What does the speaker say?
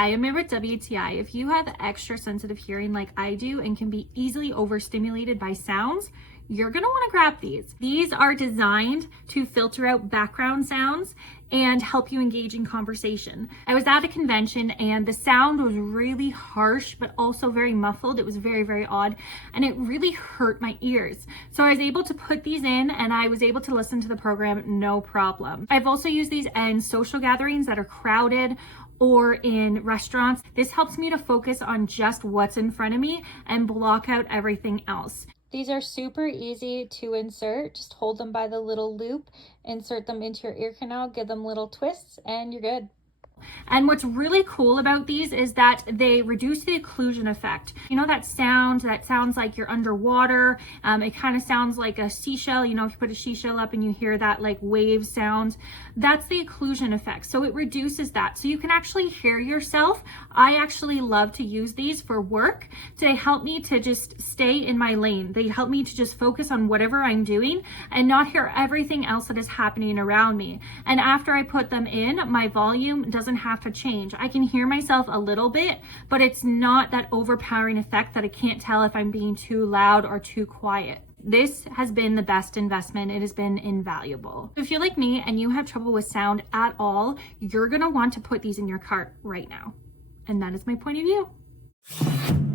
Hi, I'm Amber with WTI. If you have extra sensitive hearing like I do and can be easily overstimulated by sounds, you're gonna wanna grab these. These are designed to filter out background sounds and help you engage in conversation. I was at a convention and the sound was really harsh, but also very muffled. It was very, very odd, and it really hurt my ears. So I was able to put these in and I was able to listen to the program no problem. I've also used these in social gatherings that are crowded or in restaurants. This helps me to focus on just what's in front of me and block out everything else. These are super easy to insert. Just hold them by the little loop, insert them into your ear canal, give them little twists, and you're good. And what's really cool about these is that they reduce the occlusion effect. You know that sound that sounds like you're underwater? It kind of sounds like a seashell. You know, if you put a seashell up and you hear that like wave sound, that's the occlusion effect. So it reduces that. So you can actually hear yourself. I actually love to use these for work to help me to just stay in my lane. They help me to just focus on whatever I'm doing and not hear everything else that is happening around me. And after I put them in, my volume doesn't have to change. I can hear myself a little bit, but it's not that overpowering effect that I can't tell if I'm being too loud or too quiet. This has been the best investment. It has been invaluable. If you're like me and you have trouble with sound at all, you're gonna want to put these in your cart right now. And that is my point of view.